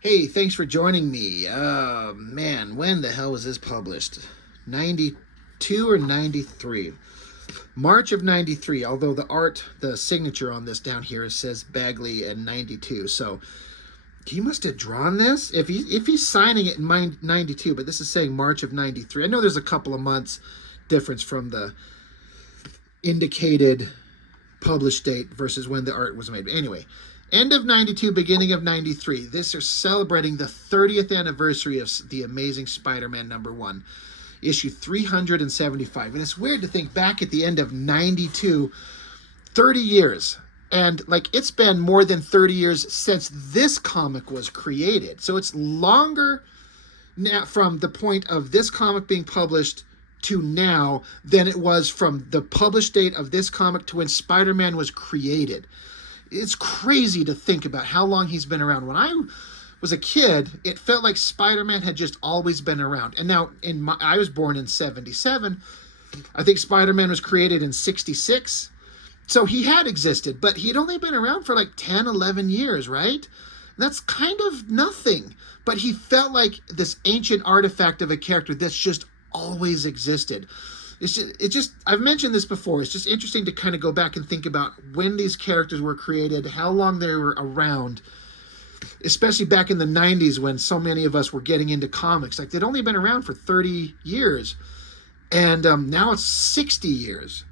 Hey, thanks for joining me. Man, when the hell was this published? 92 or 93? March of 93, although the signature on this down here says Bagley and 92. So he must have drawn this if he's signing it in 92, but this is saying March of 93. I know there's a couple of months difference from the indicated published date versus when the art was made. But anyway, end of 92, beginning of 93. This is celebrating the 30th anniversary of The Amazing Spider-Man #1, issue 375. And it's weird to think back at the end of 92, 30 years. And like it's been more than 30 years since this comic was created. So it's longer now from the point of this comic being published to now than it was from the published date of this comic to when Spider-Man was created. It's crazy to think about how long he's been around. When I was a kid, it felt like Spider-Man had just always been around. And now I was born in 77. I think Spider-Man was created in 66. So he had existed, but he'd only been around for like 10, 11 years, right? That's kind of nothing. But he felt like this ancient artifact of a character that's just always existed. I've mentioned this before. It's just interesting to kind of go back and think about when these characters were created, how long they were around, especially back in the 90s when so many of us were getting into comics. Like they'd only been around for 30 years, and now it's 60 years.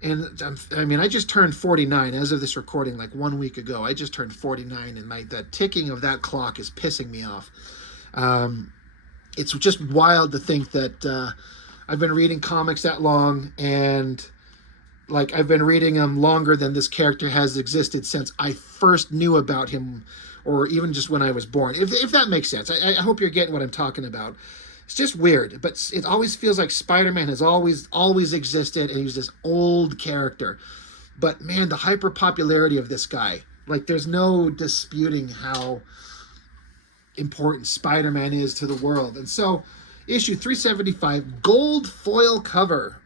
And I mean, I just turned 49 as of this recording, like 1 week ago. I just turned 49, and the ticking of that clock is pissing me off. It's just wild to think that I've been reading comics that long, and like I've been reading them longer than this character has existed since I first knew about him, or even just when I was born. If that makes sense, I hope you're getting what I'm talking about. It's just weird, but it always feels like Spider-Man has always existed, and he was this old character. But man, the hyper popularity of this guy, like there's no disputing how important Spider-Man is to the world. And so issue 375, gold foil cover.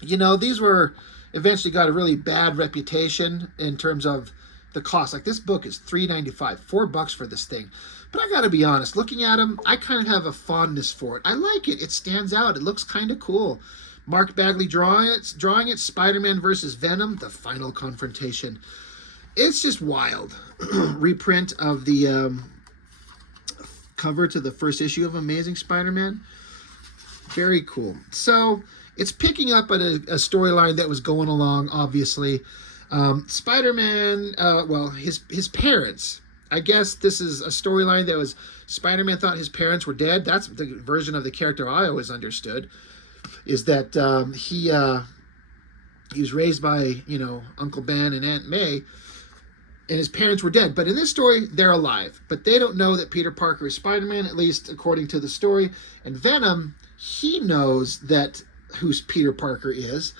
You know, these were eventually got a really bad reputation in terms of the cost. Like this book is $3.95, $4 for this thing. But I gotta be honest, looking at them, I kind of have a fondness for it. I like it. It stands out. It looks kind of cool. Mark Bagley drawing it. Spider-Man versus Venom, the final confrontation. It's just wild. Reprint of the cover to the first issue of Amazing Spider-Man. Very cool. So it's picking up at a storyline that was going along, obviously. Spider-Man, well, his parents. I guess this is a storyline that was Spider-Man thought his parents were dead. That's the version of the character I always understood, is that he was raised by, Uncle Ben and Aunt May, and his parents were dead. But in this story, they're alive. But they don't know that Peter Parker is Spider-Man, at least according to the story. And Venom, he knows that who Peter Parker is.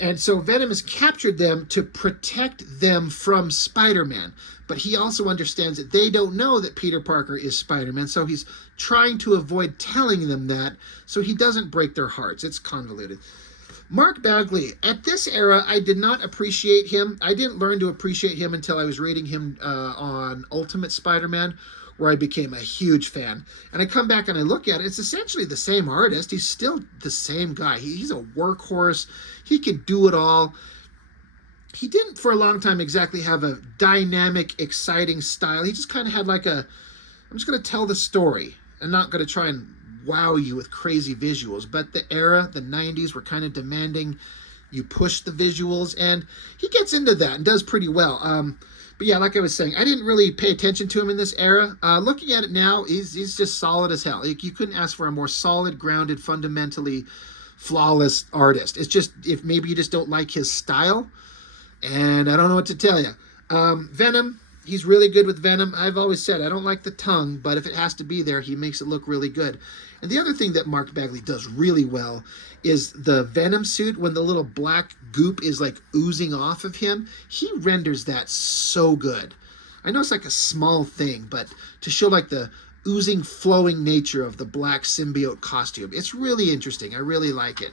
And so Venom has captured them to protect them from Spider-Man. But he also understands that they don't know that Peter Parker is Spider-Man, so he's trying to avoid telling them that so he doesn't break their hearts. It's convoluted. Mark Bagley, at this era, I did not appreciate him. I didn't learn to appreciate him until I was reading him on Ultimate Spider-Man, where I became a huge fan. And I come back and I look at it, it's essentially the same artist. He's still the same guy. He's a workhorse. He can do it all. He didn't for a long time exactly have a dynamic, exciting style. He just kind of had like I'm just going to tell the story. I'm not going to try and wow you with crazy visuals. But the era, the 90s, were kind of demanding you push the visuals. And he gets into that and does pretty well. But yeah, like I was saying, I didn't really pay attention to him in this era. Looking at it now, he's just solid as hell. Like, you couldn't ask for a more solid, grounded, fundamentally flawless artist. It's just, if maybe you just don't like his style, and I don't know what to tell you. Venom, he's really good with Venom. I've always said I don't like the tongue, but if it has to be there, he makes it look really good. And the other thing that Mark Bagley does really well is the Venom suit, when the little black goop is like oozing off of him. He renders that so good. I know it's like a small thing, but to show like the oozing, flowing nature of the black symbiote costume, it's really interesting. I really like it.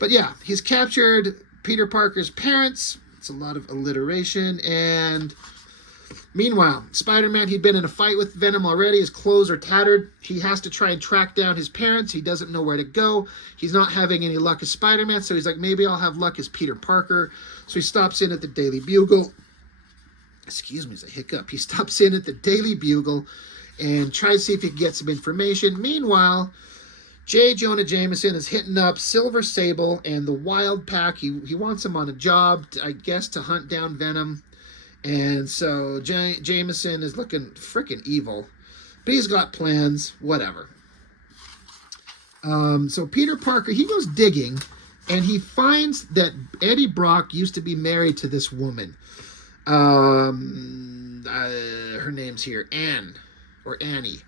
But yeah, he's captured Peter Parker's parents. It's a lot of alliteration, and Meanwhile, Spider-Man, he'd been in a fight with Venom already. His clothes are tattered. He has to try and track down his parents. He doesn't know where to go. He's not having any luck as Spider-Man, so he's like, maybe I'll have luck as Peter Parker. So he stops in at the Daily Bugle. Excuse me as I hiccup. He stops in at the Daily Bugle and tries to see if he can get some information. Meanwhile, J. Jonah Jameson is hitting up Silver Sable and the Wild Pack. He wants him on a job, I guess, to hunt down Venom. And so Jameson is looking freaking evil. But he's got plans, whatever. So Peter Parker, he goes digging, and he finds that Eddie Brock used to be married to this woman. Her name's here, Anne, or Annie.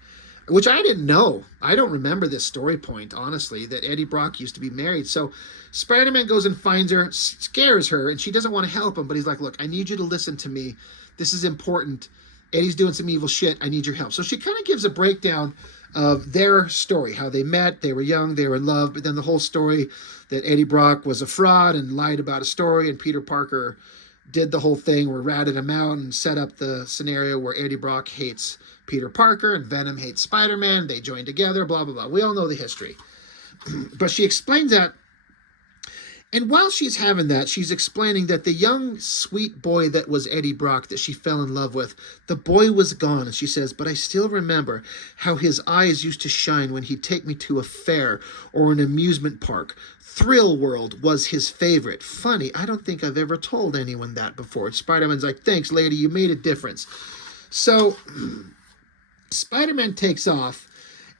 Which I didn't know. I don't remember this story point, honestly, that Eddie Brock used to be married. So Spider-Man goes and finds her, scares her, and she doesn't want to help him. But he's like, look, I need you to listen to me. This is important. Eddie's doing some evil shit. I need your help. So she kind of gives a breakdown of their story, how they met, they were young, they were in love, but then the whole story that Eddie Brock was a fraud and lied about a story, and Peter Parker did the whole thing where ratted him out and set up the scenario where Eddie Brock hates Peter Parker and Venom hates Spider-Man. They join together, blah, blah, blah. We all know the history. But she explains that. And while she's having that, she's explaining that the young, sweet boy that was Eddie Brock that she fell in love with, the boy was gone. And she says, but I still remember how his eyes used to shine when he'd take me to a fair or an amusement park. Thrill World was his favorite. Funny, I don't think I've ever told anyone that before. Spider-Man's like, thanks, lady, you made a difference. So Spider-Man takes off,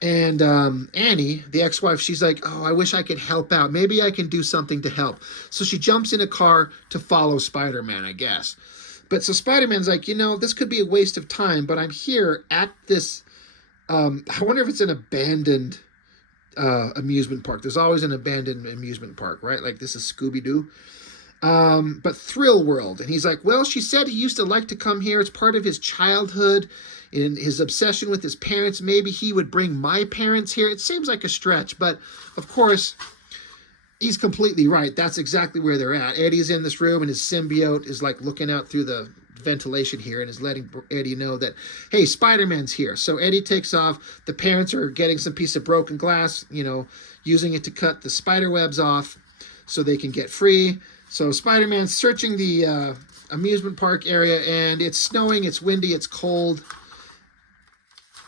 and Annie, the ex-wife, she's like, oh, I wish I could help out. Maybe I can do something to help. So she jumps in a car to follow Spider-Man, I guess. But so Spider-Man's like, you know, this could be a waste of time, but I'm here at this, I wonder if it's an abandoned amusement park. There's always an abandoned amusement park, right? Like this is Scooby-Doo. But Thrill World. And he's like, well, she said he used to like to come here. It's part of his childhood. In his obsession with his parents, maybe he would bring my parents here. It seems like a stretch, but of course, he's completely right. That's exactly where they're at. Eddie's in this room, and his symbiote is like looking out through the ventilation here and is letting Eddie know that, hey, Spider-Man's here. So Eddie takes off. The parents are getting some piece of broken glass, you know, using it to cut the spider webs off so they can get free. So Spider-Man's searching the amusement park area, and it's snowing, it's windy, it's cold.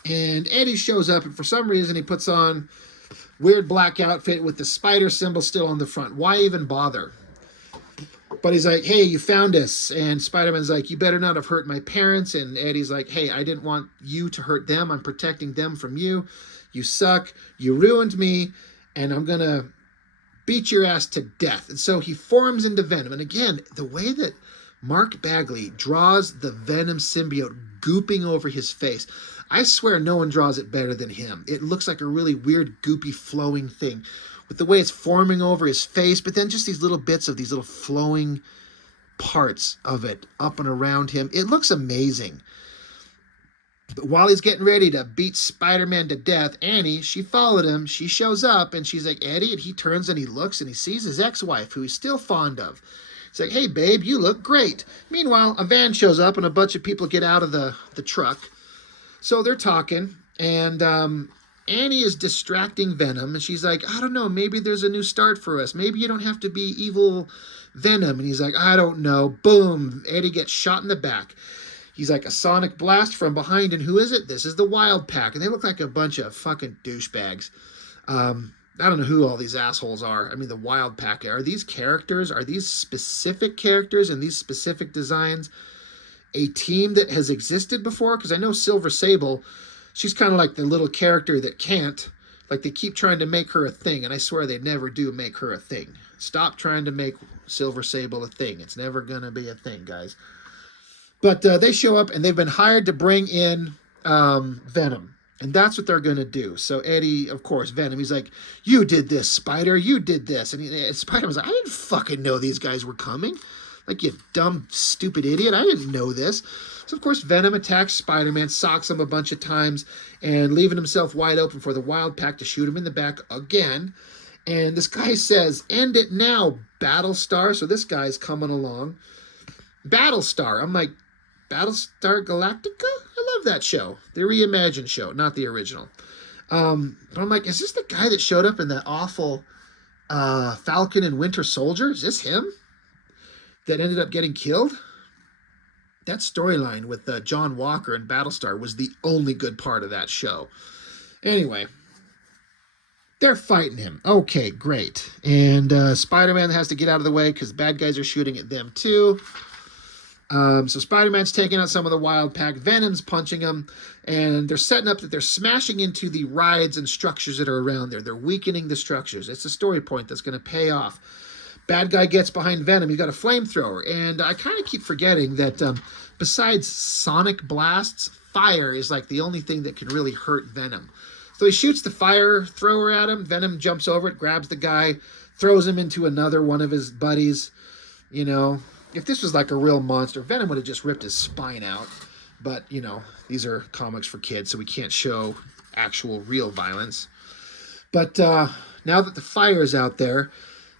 And Eddie shows up, and for some reason he puts on weird black outfit with the spider symbol still on the front. Why even bother? But he's like, hey, you found us. And Spider-Man's like, you better not have hurt my parents. And Eddie's like, hey, I didn't want you to hurt them. I'm protecting them from you. You suck. You ruined me. And I'm going to beat your ass to death. And so he forms into Venom. And again, the way that Mark Bagley draws the Venom symbiote gooping over his face, I swear no one draws it better than him. It looks like a really weird, goopy, flowing thing with the way it's forming over his face, but then just these little bits of these little flowing parts of it up and around him. It looks amazing. But while he's getting ready to beat Spider-Man to death, Annie, she followed him. She shows up, and she's like, Eddie, and he turns and he looks, and he sees his ex-wife, who he's still fond of. He's like, hey, babe, you look great. Meanwhile, a van shows up, and a bunch of people get out of the truck. So they're talking, and Annie is distracting Venom, and she's like, I don't know, maybe there's a new start for us. Maybe you don't have to be evil Venom. And he's like, I don't know. Boom. Eddie gets shot in the back. He's like, a sonic blast from behind, and who is it? This is the Wild Pack, and they look like a bunch of fucking douchebags. I don't know who all these assholes are. I mean, the Wild Pack. Are these characters? Are these specific characters and these specific designs a team that has existed before? Because I know Silver Sable, she's kind of like the little character that can't. Like, they keep trying to make her a thing, and I swear they never do make her a thing. Stop trying to make Silver Sable a thing. It's never going to be a thing, guys. But they show up, and they've been hired to bring in Venom. And that's what they're going to do. So Eddie, of course, Venom, he's like, you did this, Spider. You did this. And Spider was like, I didn't fucking know these guys were coming. Like, you dumb, stupid idiot. I didn't know this. So, of course, Venom attacks Spider-Man, socks him a bunch of times, and leaving himself wide open for the Wild Pack to shoot him in the back again. And this guy says, end it now, Battlestar. So this guy's coming along. Battlestar. I'm like, Battlestar Galactica? I love that show. The reimagined show, not the original. But I'm like, is this the guy that showed up in that awful Falcon and Winter Soldier? Is this him that ended up getting killed? That storyline with John Walker and Battlestar was the only good part of that show. Anyway, they're fighting him. Okay, great. And Spider-Man has to get out of the way because bad guys are shooting at them too. So Spider-Man's taking out some of the Wild Pack. Venom's punching them. And they're setting up that they're smashing into the rides and structures that are around there. They're weakening the structures. It's a story point that's going to pay off. Bad guy gets behind Venom. He's got a flamethrower. And I kind of keep forgetting that besides sonic blasts, fire is like the only thing that can really hurt Venom. So he shoots the fire thrower at him. Venom jumps over it, grabs the guy, throws him into another one of his buddies. You know, if this was like a real monster, Venom would have just ripped his spine out. But, you know, these are comics for kids, so we can't show actual real violence. But now that the fire's out there,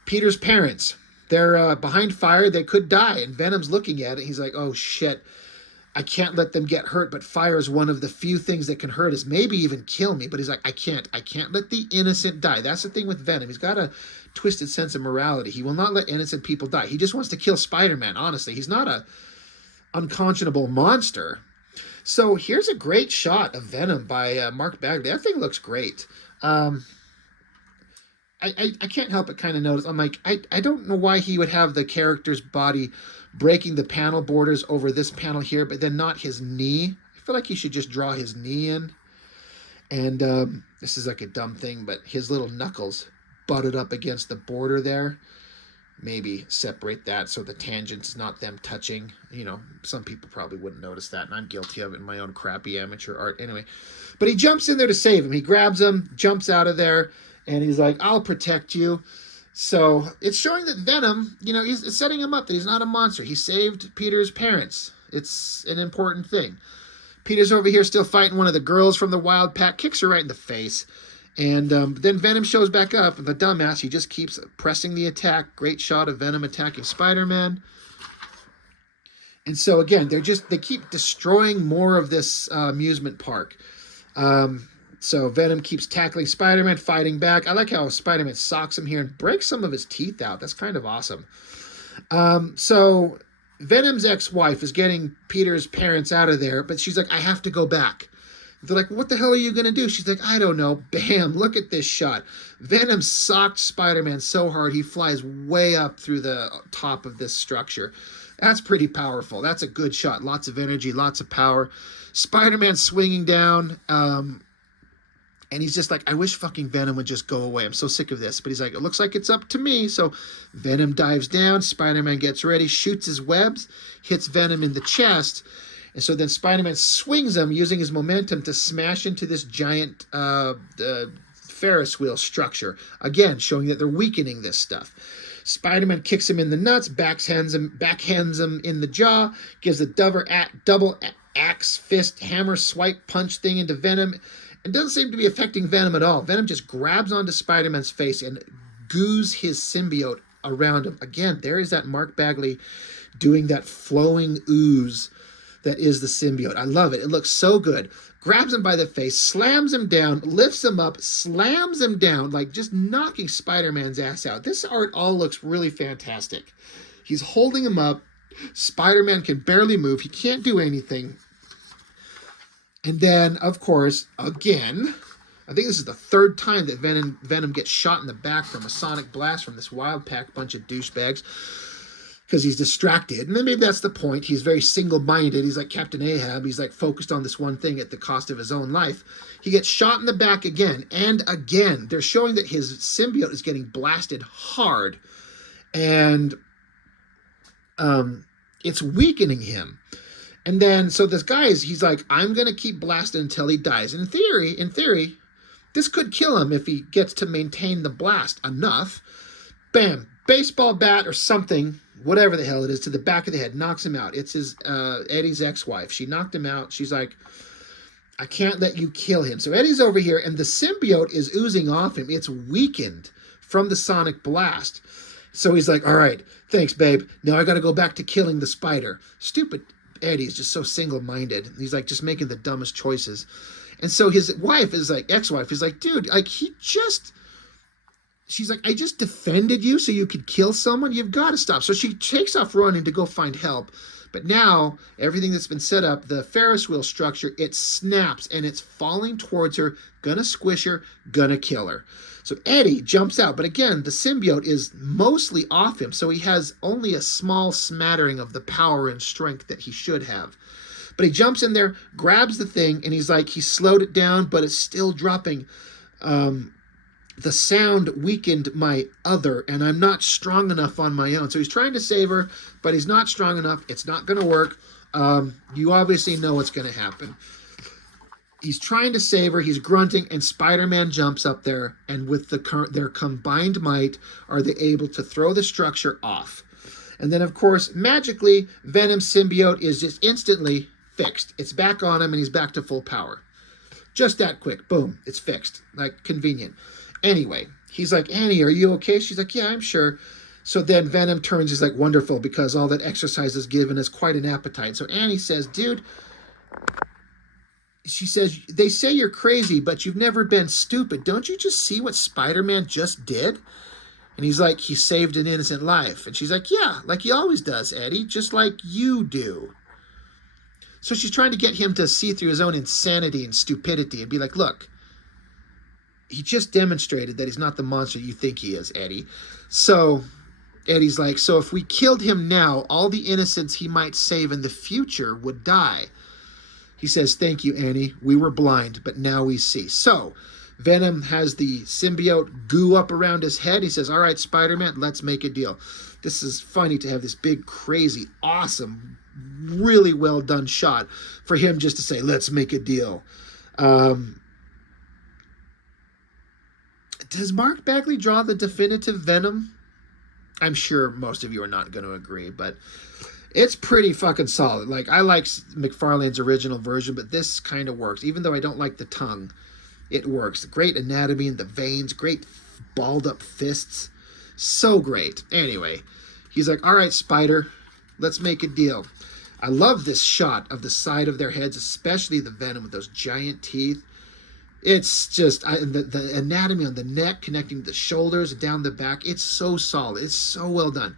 Peter's parents, they're behind fire. They could die. And Venom's looking at it. He's like, oh, shit. I can't let them get hurt. But fire is one of the few things that can hurt us. Maybe even kill me. But he's like, I can't let the innocent die. That's the thing with Venom. He's got a twisted sense of morality. He will not let innocent people die. He just wants to kill Spider-Man, honestly. He's not a unconscionable monster. So here's a great shot of Venom by Mark Bagley. That thing looks great. I can't help but kind of notice. I'm like, I don't know why he would have the character's body breaking the panel borders over this panel here, but then not his knee. I feel like he should just draw his knee in. And this is like a dumb thing, but his little knuckles butted up against the border there. Maybe separate that so the tangent's not them touching. You know, some people probably wouldn't notice that, and I'm guilty of it in my own crappy amateur art. Anyway, but he jumps in there to save him. He grabs him, jumps out of there, and he's like, I'll protect you. So it's showing that Venom, you know, he's setting him up that he's not a monster. He saved Peter's parents. It's an important thing. Peter's over here still fighting one of the girls from the Wild Pack, kicks her right in the face. And then Venom shows back up, and the dumbass, he just keeps pressing the attack. Great shot of Venom attacking Spider-Man. And so, again, they keep destroying more of this amusement park. So Venom keeps tackling Spider-Man, fighting back. I like how Spider-Man socks him here and breaks some of his teeth out. That's kind of awesome. So Venom's ex-wife is getting Peter's parents out of there, but she's like, I have to go back. They're like, what the hell are you going to do? She's like, I don't know. Bam, look at this shot. Venom socked Spider-Man so hard, he flies way up through the top of this structure. That's pretty powerful. That's a good shot. Lots of energy, lots of power. Spider-Man swinging down, and he's just like, I wish fucking Venom would just go away. I'm so sick of this. But he's like, it looks like it's up to me. So Venom dives down. Spider-Man gets ready, shoots his webs, hits Venom in the chest. And so then Spider-Man swings him using his momentum to smash into this giant Ferris wheel structure. Again, showing that they're weakening this stuff. Spider-Man kicks him in the nuts, backhands him in the jaw, gives a double axe fist hammer swipe punch thing into Venom. It doesn't seem to be affecting Venom at all. Venom just grabs onto Spider-Man's face and goos his symbiote around him. Again, there is that Mark Bagley doing that flowing ooze that is the symbiote. I love it. It looks so good. Grabs him by the face, slams him down, lifts him up, slams him down, like just knocking Spider-Man's ass out. This art all looks really fantastic. He's holding him up. Spider-Man can barely move. He can't do anything. And then, of course, again, I think this is the third time that Venom gets shot in the back from a sonic blast from this Wild Pack bunch of douchebags. Because he's distracted. And then maybe that's the point. He's very single-minded. He's like Captain Ahab. He's like focused on this one thing at the cost of his own life. He gets shot in the back again and again. They're showing that his symbiote is getting blasted hard. And it's weakening him. And then, so this guy he's like, I'm going to keep blasting until he dies. And in theory, this could kill him if he gets to maintain the blast enough. Bam, baseball bat or something, whatever the hell it is, to the back of the head, knocks him out. It's his Eddie's ex-wife. She knocked him out. She's like, I can't let you kill him. So Eddie's over here, and the symbiote is oozing off him. It's weakened from the sonic blast. So he's like, all right, thanks, babe. Now I got to go back to killing the spider. Stupid Eddie is just so single-minded. He's like just making the dumbest choices. And so his wife is like, ex-wife is like, dude, like she's like, I just defended you so you could kill someone. You've got to stop. So she takes off running to go find help. But now everything that's been set up, the Ferris wheel structure, it snaps and it's falling towards her, gonna squish her, gonna kill her. So Eddie jumps out, but again, the symbiote is mostly off him, so he has only a small smattering of the power and strength that he should have. But he jumps in there, grabs the thing, and he's like, he slowed it down, but it's still dropping. The sound weakened my other, and I'm not strong enough on my own. So he's trying to save her, but he's not strong enough. It's not going to work. You obviously know what's going to happen. He's trying to save her. He's grunting, and Spider-Man jumps up there, and with their combined might, are they able to throw the structure off. And then, of course, magically, Venom's symbiote is just instantly fixed. It's back on him, and he's back to full power. Just that quick. Boom. It's fixed. Like, convenient. Anyway, he's like, Annie, are you okay? She's like, yeah, I'm sure. So then Venom turns, he's like, wonderful, because all that exercise has given us quite an appetite. So Annie says, dude, she says, they say you're crazy, but you've never been stupid. Don't you just see what Spider-Man just did? And he's like, he saved an innocent life. And she's like, yeah, like he always does, Eddie, just like you do. So she's trying to get him to see through his own insanity and stupidity and be like, look, he just demonstrated that he's not the monster you think he is, Eddie. So Eddie's like, so if we killed him now, all the innocents he might save in the future would die. He says, thank you, Annie. We were blind, but now we see. So Venom has the symbiote goo up around his head. He says, all right, Spider-Man, let's make a deal. This is funny to have this big, crazy, awesome, really well done shot for him just to say, let's make a deal. Does Mark Bagley draw the definitive Venom? I'm sure most of you are not going to agree, but it's pretty fucking solid. Like, I like McFarlane's original version, but this kind of works. Even though I don't like the tongue, it works. Great anatomy in the veins, great balled up fists. So great. Anyway, he's like, all right, Spider, let's make a deal. I love this shot of the side of their heads, especially the Venom with those giant teeth. It's just, the anatomy on the neck, connecting the shoulders, down the back, it's so solid. It's so well done.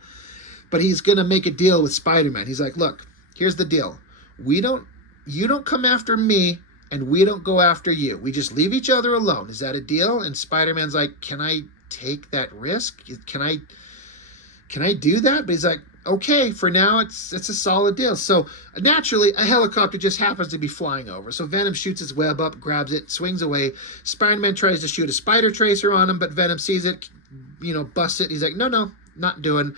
But he's going to make a deal with Spider-Man. He's like, look, here's the deal. You don't come after me, and we don't go after you. We just leave each other alone. Is that a deal? And Spider-Man's like, can I take that risk? Can I do that? But he's like, okay, for now, it's a solid deal. So naturally, a helicopter just happens to be flying over. So Venom shoots his web up, grabs it, swings away. Spider-Man tries to shoot a spider tracer on him, but Venom sees it, busts it. He's like, no, not doing.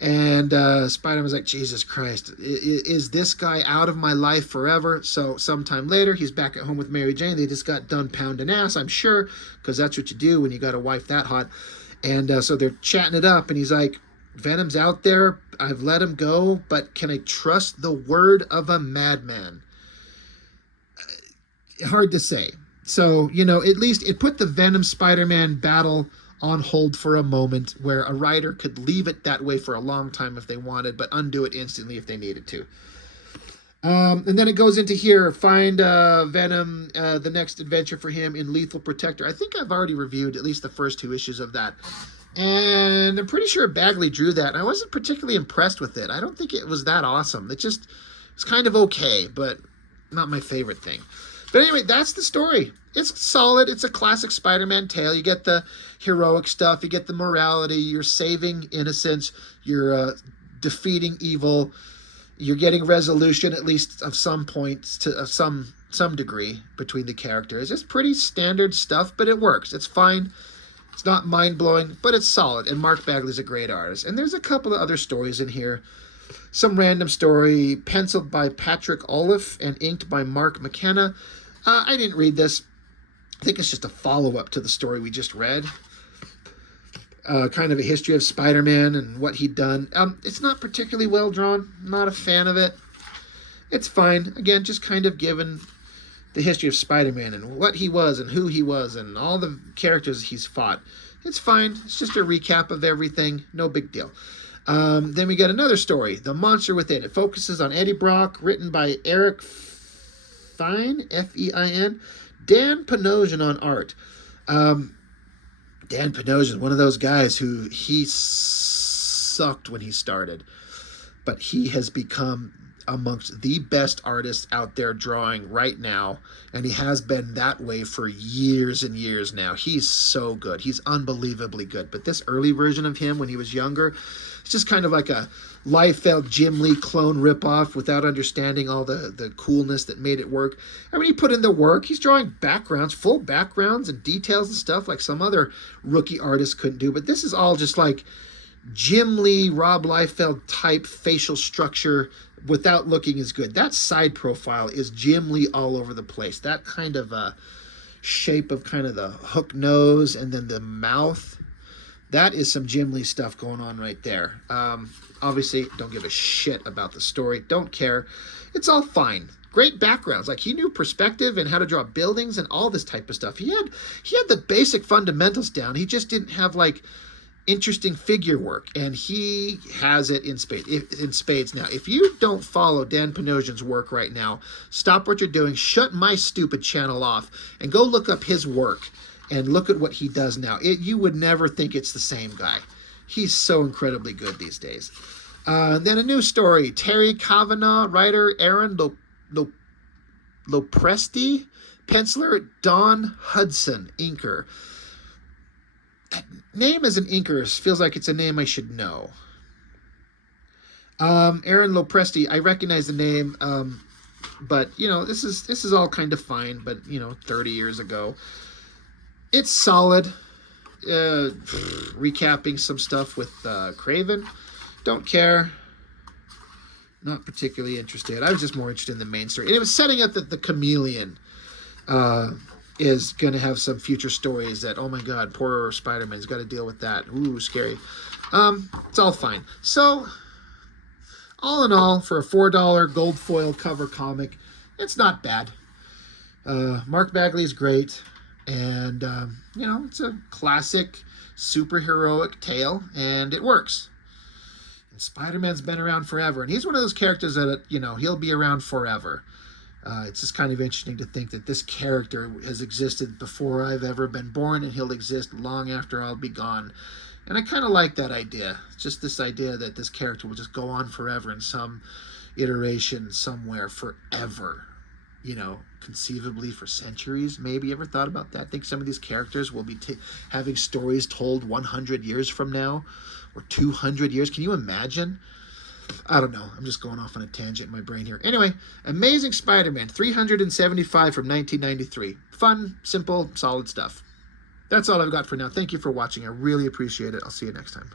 And Spider-Man's like, Jesus Christ, is this guy out of my life forever? So sometime later, he's back at home with Mary Jane. They just got done pounding ass, I'm sure, because that's what you do when you got a wife that hot. And so they're chatting it up, and he's like, Venom's out there. I've let him go, but can I trust the word of a madman? Hard to say. So, at least it put the Venom Spider-Man battle on hold for a moment, where a writer could leave it that way for a long time if they wanted, but undo it instantly if they needed to. And then it goes into here, find Venom, the next adventure for him in Lethal Protector. I think I've already reviewed at least the first 2 issues of that. And I'm pretty sure Bagley drew that, and I wasn't particularly impressed with it. I don't think it was that awesome. It's kind of okay, but not my favorite thing. But anyway, that's the story. It's solid. It's a classic Spider-Man tale. You get the heroic stuff. You get the morality. You're saving innocence. You're defeating evil. You're getting resolution, at least of some points, to some degree, between the characters. It's pretty standard stuff, but it works. It's fine. It's not mind-blowing, but it's solid, and Mark Bagley's a great artist. And there's a couple of other stories in here. Some random story, penciled by Patrick Olive and inked by Mark McKenna. I didn't read this. I think it's just a follow-up to the story we just read. Kind of a history of Spider-Man and what he'd done. It's not particularly well drawn. I'm not a fan of it. It's fine. Again, just kind of given the history of Spider-Man and what he was and who he was and all the characters he's fought. It's fine. It's just a recap of everything. No big deal. Then we got another story, The Monster Within. It focuses on Eddie Brock, written by Eric Fein, F-E-I-N. Dan Panosian on art. Dan Panosian, one of those guys who he sucked when he started, but he has become amongst the best artists out there drawing right now, and he has been that way for years and years now. He's so good. He's unbelievably good. But this early version of him when he was younger, it's just kind of like a Liefeld Jim Lee clone ripoff without understanding all the coolness that made it work. I mean, he put in the work. He's drawing backgrounds, full backgrounds and details and stuff like some other rookie artists couldn't do. But this is all just like Jim Lee, Rob Liefeld type facial structure without looking as good. That side profile is Jim Lee all over the place. That kind of shape of kind of the hook nose and then the mouth. That is some Jim Lee stuff going on right there. Obviously, don't give a shit about the story. Don't care. It's all fine. Great backgrounds. Like, he knew perspective and how to draw buildings and all this type of stuff. He had the basic fundamentals down. He just didn't have, like, interesting figure work, and he has it in spades now. If you don't follow Dan Panosian's work right now, stop what you're doing, shut my stupid channel off, and go look up his work and look at what he does now. You would never think it's the same guy. He's so incredibly good these days. Then a new story, Terry Kavanagh, writer Aaron Lopresti, penciler Don Hudson, inker. Name as an inker feels like it's a name I should know. Aaron Lopresti, I recognize the name, but you know, this is all kind of fine. But you know, 30 years ago, it's solid. Recapping some stuff with Craven. Don't care. Not particularly interested. I was just more interested in the main story. And it was setting up that the Chameleon is going to have some future stories that, oh my god, poor Spider-Man's got to deal with that. Ooh, scary. It's all fine. So, all in all, for a $4 gold foil cover comic, it's not bad. Mark Bagley is great. And, you know, it's a classic superheroic tale, and it works. And Spider-Man's been around forever, and he's one of those characters that, you know, he'll be around forever. It's just kind of interesting to think that this character has existed before I've ever been born, and he'll exist long after I'll be gone. And I kind of like that idea. Just this idea that this character will just go on forever in some iteration somewhere forever. You know, conceivably for centuries, maybe. Ever thought about that? Think some of these characters will be having stories told 100 years from now, or 200 years. Can you imagine? I don't know. I'm just going off on a tangent in my brain here. Anyway, Amazing Spider-Man 375 from 1993. Fun, simple, solid stuff. That's all I've got for now. Thank you for watching. I really appreciate it. I'll see you next time.